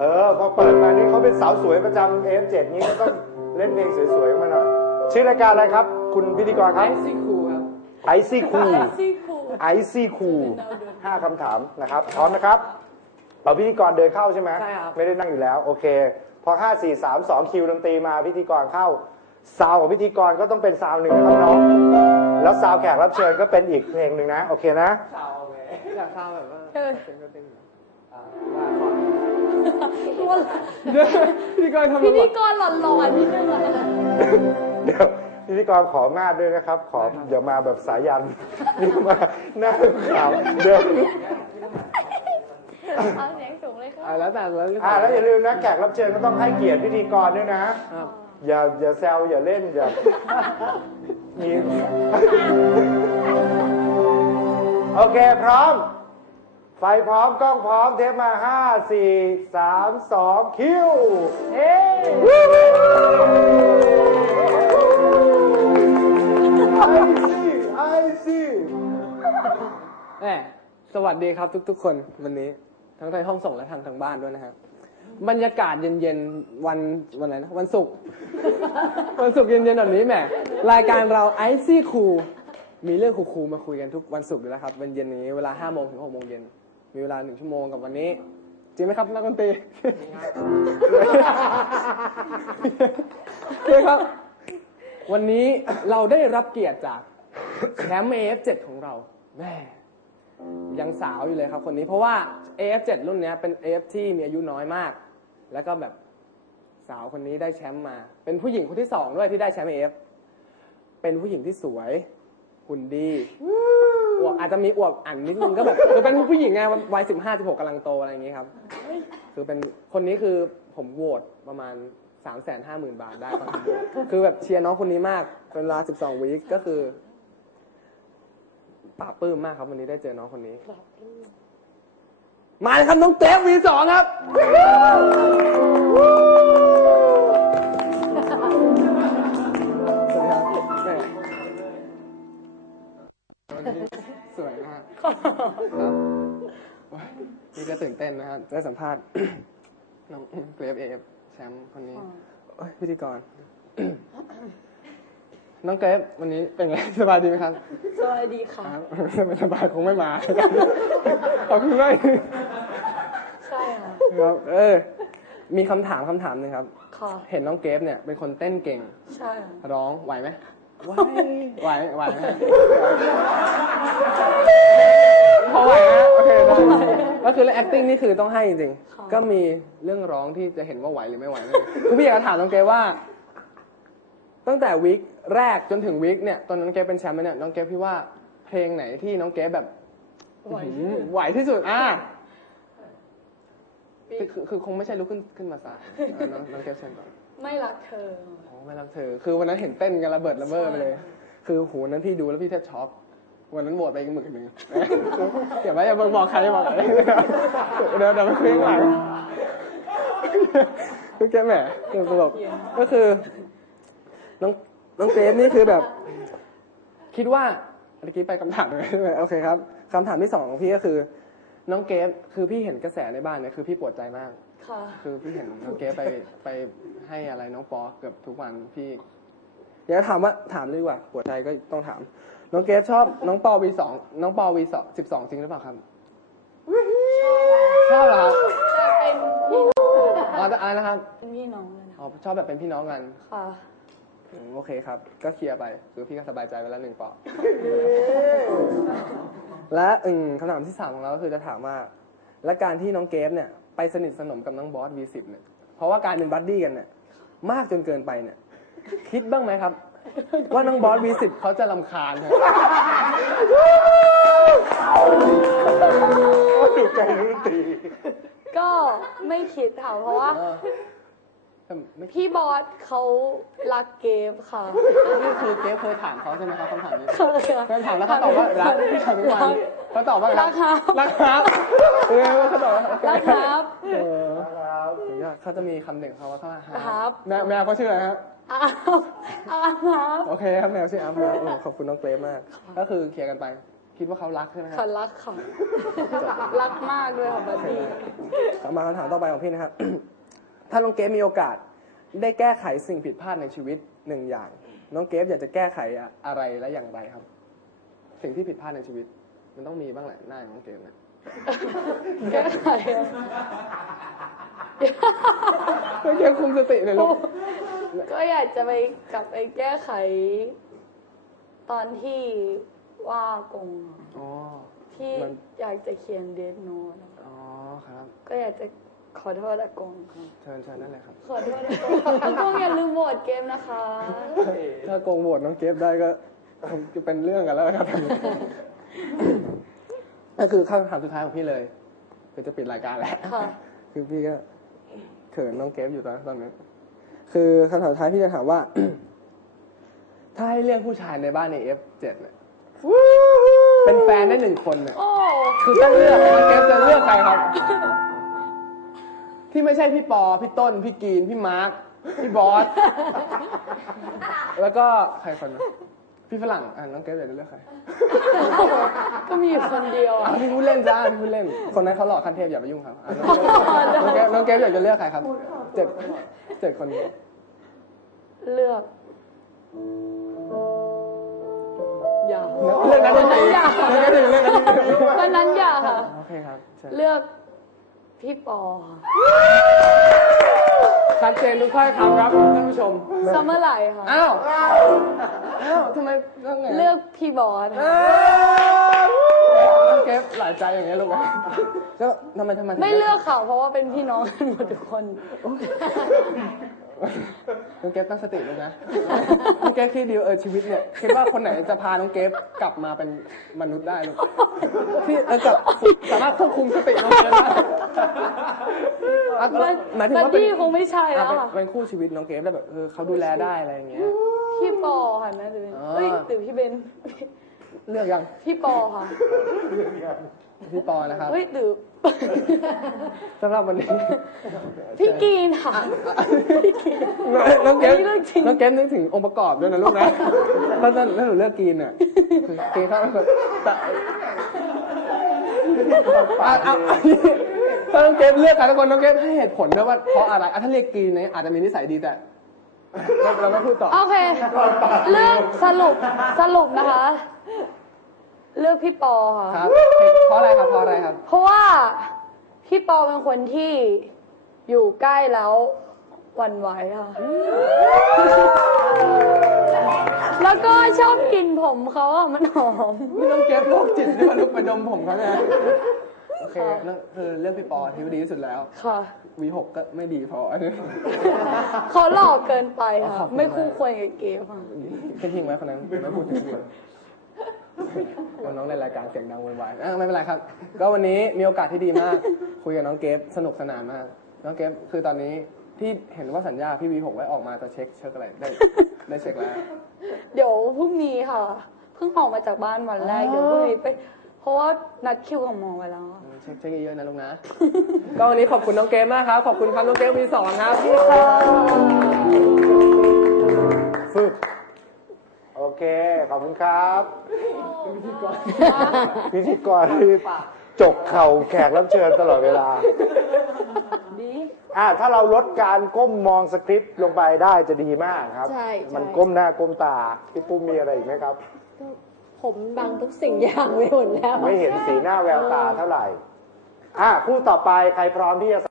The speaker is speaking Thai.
เออพอเปิดมานี่เขาเป็นสาวสวยประจำ F7 นี้ก็ต้องเล่นเพลงสวยๆมาหน่อยชื่อรายการอะไรครับ คุณพิธีกรคไอรับซี่คูครับไอซี่คูซี่คูไอซี่คูห้าคำถามนะครับพร้อมนะครับเอาพิธีกรเดินเข้าใช่ไหมใช่ครับไม่ได้นั่งอยู่แล้ว โอเค พอ5 4 3 2คิวดนตรีมาพิธีกรเข้าซาวของพิธีกรก็ต้องเป็นซาวหนึ่งนะครับน้องแล้วซาวแขกรับเชิญก็เป็นอีกเพลงหนึ่งนะ โอเคนะซาวเอาไงอยากซาวแบบว่าเออเป็นก็เต้นอ่าว่าก่อนตัว เดี๋ยวพิธีกรทำพิอะไรธีกรหลอนๆนิดนึงอะเดี๋ยวพิธีกรขอมาดด้วยนะครับ ขออย่ามาแบบสายันนี่มาหน้าข่าวเดินเอาเสียงสูงเลยค่ะอ่าแล้วแต่แล้วอ่าแล้วอย่าลืมนะแขกรับเชิญก็ต้องให้เกียรติพิธีกรด้วยนะครับอย่าอย่าแซวอย่าเล่นอย่ามีโอเคพร้อม ไฟพร้อมกล้องพร้อมเทปมา 5 4 3 2 คิวเฮ้ไอซีไอซีแหมสวัสดีครับทุกๆ คนวันนี้ทั้งในห้องส่งและทางทางบ้านด้วยนะครับบรรยากาศเย็นๆ วันวันอะไรนะวันศุกร์ วันศุกร์เย็นๆแบบนี้แหมรายการเราไอซี่คูมีเรื่องคูลๆมาคุยกันทุกวันศุกร์อยู่แล้วครับวันเย็นนี้เวลา5โมงถึง6โมงเย็น มีเวลาหนึ่งชั่วโมงกับวันนี้ จริงไหมครับนักดนตรีโอเคครับ วันนี้เราได้รับเกียรติจากแชมป์ AF7 ของเราแม่ยังสาวอยู่เลยครับคนนี้เพราะว่า AF7 รุ่นเนี้ยเป็น AF ที่มีอายุน้อยมาก แล้วก็แบบสาวคนนี้ได้แชมป์มา เป็นผู้หญิงคนที่สองด้วยที่ได้แชมป์ AF เป็นผู้หญิงที่สวยหุ่นดี อวบอาจจะมีอวบอันนิดนึงก็แบบคือเป็นผู้หญิงไงวัยสิบห้าสิบหกกำลังโตอะไรอย่างงี้ครับ คือเป็นคนนี้คือผมโหวตประมาณสามแสนห้าหมื่นบาทได้ตอนนี้คือแบบเชียร์น้องคนนี้มาก เป็นเวลาสิบสองวีคก็คือปลาบปลื้มมากครับวันนี้ได้เจอน้องคนนี้ มาเลยครับน้องเตฟวีสองครับ ครับโอ้ยนี่ก็ตื่นเต้นนะครับได้สัมภาษณ์ น้องเกรฟเอฟแชมป์คนนี้โอ้ยพิธีกร น้องเกรฟวันนี้เป็นไงสบายดีไหมครับสวัสดีค่ะครับไม่สบายคงไม่มาขอบคุณมากใช่ค่ะครับ เออ มีคำถามคำถามหนึ่งครับค่ะเห็นน้องเกฟเนี่ยเป็นคนเต้นเก่ง ใช่ค่ะร้องไหวไหม ไหวไหวไหวไหมพอไหวนะโอเคได้ก็คือเรื่อง acting นี่คือต้องให้จริงๆก็มีเรื่องร้องที่จะเห็นว่าไหวหรือไม่ไหวนั่นเองคือพี่อยากจะถามน้องเกฟว่า ตั้งแต่วีคแรกจนถึงวีคเนี่ยตอนน้องเกฟเป็นแชมป์เนี่ยน้องเกฟพี่ว่าเพลงไหนที่น้องเกฟแบบไหวอื้อหือไหวที่สุดอะคือคือคือคงไม่ใช่ลุกขึ้นขึ้นมาสายเออน้องน้องเกฟเชิญก่อน ไม่รักเธอโอ้ไม่รักเธอ คือวันนั้นเห็นเต้นกันระเบิดระเบ้อไปเลย คือโหนั้นพี่ดูแล้วพี่แทบช็อก วันนั้นโหวตไปอีกหมื่นหนึ่งเดี๋ยวว่าอย่าบอกใครบอกใครเดี๋ยวเดี๋ยวไปคุยข้างหลังคือแกแหมคือตลกก็คือน้องน้องเกรฟนี่คือแบบ คิดว่าเมื่อกี้ไปคำถามเลยใช่ไหมโอเคครับคำถามที่สองของพี่ก็คือ น้องเกรฟคือพี่เห็นกระแสในบ้านเนี่ยคือพี่ปวดใจมาก ค่ะคือพี่เห็นน้องเก๊ไปไปให้อะไรน้องปอเกือบทุกวันพี่อยากจะถามว่าถามเลยดีกว่าปวดใจก็ต้องถาม น้องเกฟชอบน้องปอวีสองน้องปอวีสองสิบสองจริงหรือเปล่าครับ ชอบเหรอครับจะเป็นพี่น้องอ๋อแต่อะไรนะครับเป็นพี่น้องเลยนะอ๋อชอบแบบเป็นพี่น้องกันค่ะอืมโอเคครับ ก็เคลียร์ไปคือพี่ก็สบายใจไปแล้วหนึ่งปอและอืมคำถามที่สามของเราก็คือจะถามว่า และการที่น้องเกฟเนี่ยไปสนิทสนมกับน้องบอส V10 เนี่ยเพราะว่าการเป็นบัดดี้กันเนี่ยมากจนเกินไปเนี่ย คิดบ้างไหมครับ ว่าน้องบอส V10 เขาจะลำคาญครับถูกใจนักดนตรีก็ไม่คิดค่ะเพราะว่าเออแต่ไม่พี่บอสเขารักเกฟค่ะนี่คือเกฟเคยถามเขาใช่ไหมครับคำถามนี้เคยค่ะเคยถามแล้วเขาตอบว่ารักถามทุกวัน เขาตอบว่ารักครับรักครับเออเขาตอบว่ารักครับ เออถึงจะเขาจะมีคำหนึ่งเขาว่าเขาว่าครับ แมวแมวเขาชื่ออะไรครับอ้าวอ้าวครับโอเคครับแมวชื่ออัมครับโอ้ขอบคุณน้องเกรฟมาก ก็คือเคลียร์กันไปเคคิดว่าเขารักใช่ไหมคค่ะรับรักค่ะรักมากด้วยค่ะบัดดี้กลับมาคำถามต่อไปของพี่นะครับ ถ้าน้องเกฟมีโอกาส ได้แก้ไขสิ่งผิดพลาดในชีวิตหนึ่งอย่าง น้องเกฟอยากจะแก้ไขอะไรและอย่างไรครับ สิ่งที่ผิดพลาดในชีวิต มันต้องมีบ้างแหละหน้าของน้องเกฟเนี่ยแก้ไขอะน้องเกฟคุมสติหน่อยลูกก็อยากจะไปกลับไปแก้ไข ตอนที่ว่ากงอะอ๋อที่มันอยากจะเขียนเดทโนตอ๋อครับ ก็อยากจะขอโทษอากงค่ะเชิญเชิญนั่นเลยครับ ขอโทษอากงอากงอย่าลืมโหวตเกมนะคะ ถ้าโกงโหวตน้องเกฟได้ก็คงจะเป็นเรื่องกันแล้วนะครับ ก็คือคำถามสุดท้ายของพี่เลยคือจะปิดรายการแล้วค่ะคือพี่ก็เขินน้องเกฟอยู่ตอนตอนนี้คือคำถามสุดท้ายพี่จะถามว่า ถ้าให้เลือกผู้ชายในบ้านใน F7 เนี่ยเป็นแฟนได้หนึ่งคนเนี่ยโอ้คือต้องเลือกน้องเกฟจะเลือกใครครับ ที่ไม่ใช่พี่ปอ พี่ต้น พี่กรีน พี่มาร์ค พี่บอส แล้วก็ใครคนนะ พี่ฝรั่งอะน้องเกฟอยากจะเลือกใครก็มีอยู่คนเดียวอะอะพี่พูดเล่นจ้าพี่พูดเล่น คนนั้นเขาหลอกขั้นเทพอย่าไปยุ่งเขาอะน้องเกฟน้องเกฟอยากจะเลือกใครครับเจ็ดเจ็ดคนนี้เลือกอย่าเลือกนักดนตรีอย่าน้องเกฟอยากจะเลือกนักดนตรีวันนั้นอย่าค่ะ โอเคครับเชิญ เลือกพี่ปอค่ะ ชัดเจนทุกถ้อยคำครับท่านผู้ชม ซัมเมอร์ไลท์ค่ะ อ้าว อ้าวทำไมเรื่องไงเลือกพี่บอสค่ะน้องเกฟหลายใจอย่างเงี้ยลูกก็ทำไมทำไมถึงไม่เลือกเขาเพราะว่าเป็นพี่น้องกันหมดทุกคน น้องเกฟตั้งสติลูกนะน้องเกฟคิดดีว่าเออชีวิตเนี่ยคิดว่าคนไหนจะพาน้องเกฟกลับมาเป็นมนุษย์ได้ลูกที่เออกลับสามารถควบคุมสติน้องเกฟได้อะมันหมายถึงบัดว่าเป็นดี้คงไม่ใช่อะแล้วเป็นค่ะเป็นคู่ชีวิตน้องเกฟได้แบบเออเขาดูแลได้อะไรอย่างเงี้ย พี่ปอค่ะน่าจะเป็นอ๋อเอ้ยหรือพี่เบนเลือกยังพี่ปอค่ะพี่ปอนะครับเฮ้ยหรือ สำหรับวันนี้พี่กรีนค่ะน้องเกฟอันนี้เรื่องจริง น้องเกฟนึกถึงองค์ประกอบด้วยนะลูกนะเพราะตอนนั้นหนูเลือกกินเนี่ยคือกรีนเข้าไปแบบแต่อะเอาถ้าน้องเกฟเลือกใครสักคนน้องเกฟให้เหตุผลด้วยว่าเพราะอะไรอะถ้าเรียกกรีนเนี่ยอาจจะมีนิสัยดีแต่เราเราไม่พูดต่อ โอเคเลือกสรุปสรุปนะคะ เลือกพี่ปอค่ะครับเพราะอะไรครับเพราะอะไรครับ เพราะว่าพี่ปอเป็นคนที่อยู่ใกล้แล้วหวั่นไหวค่ะ แล้วก็ชอบกลิ่นผมเขาอะมันหอม ไม่ต้องเก็บโรคจิตด้วยว่าลูกไปดมผมเขาเนี่ยโอเคนั่นคือเรื่องพี่ปอที่ดีที่สุดแล้วค่ะ วีหกก็ไม่ดีพออันนี้เขาหล่อเกินไปขอค่ะบคุณ ไม่คู่ควรกับเกมค่ะขึ้นทิ้งไว้คนนั้นไม่พูดถึงเลยเอา น้องในรายการเสียงดังวุ่นวายอะไม่เป็นไรครับ ก็วันนี้มีโอกาสที่ดีมาก คุยกับน้องเกฟสนุกสนานมาก น้องเกฟคือตอนนี้ที่เห็นว่าสัญญาพี่วีหกไว้ออกมาจะเช็คเช็คอะไรได้ได้เช็คแล้ว เดี๋ยวพรุ่งนี้ค่ะ เพิ่งออกมาจากบ้านวันแรกอ๋อเดี๋ยวพรุ่งนี้ไป เพราะว่านัดคิวกับหมอไว้แล้วอะเช็คเช็คเยอะๆนะลุงนะ ก็วันนี้ขอบคุณน้องเกมมากครับ ขอบคุณครับน้องเกมวีสองครับฟึบโอ เค ขอบคุณครับพิธีกรที่จกเข่าแขกรับเชิญตลอดเวลา ดีอ่าถ้าเราลดการก้มมองสคริปต์ลงไปได้จะดีมากครับ ใช่ใช่ มันก้มหน้าก้มตาพี่ปุ้มมีอะไรอีกไหมครับ ผมบังทุกสิ่งอย่างไปหมดแล้ว ไม่เห็นสีหน้าแววตาเท่าไหร่ อ่าคู่ต่อไปใครพร้อมที่จะ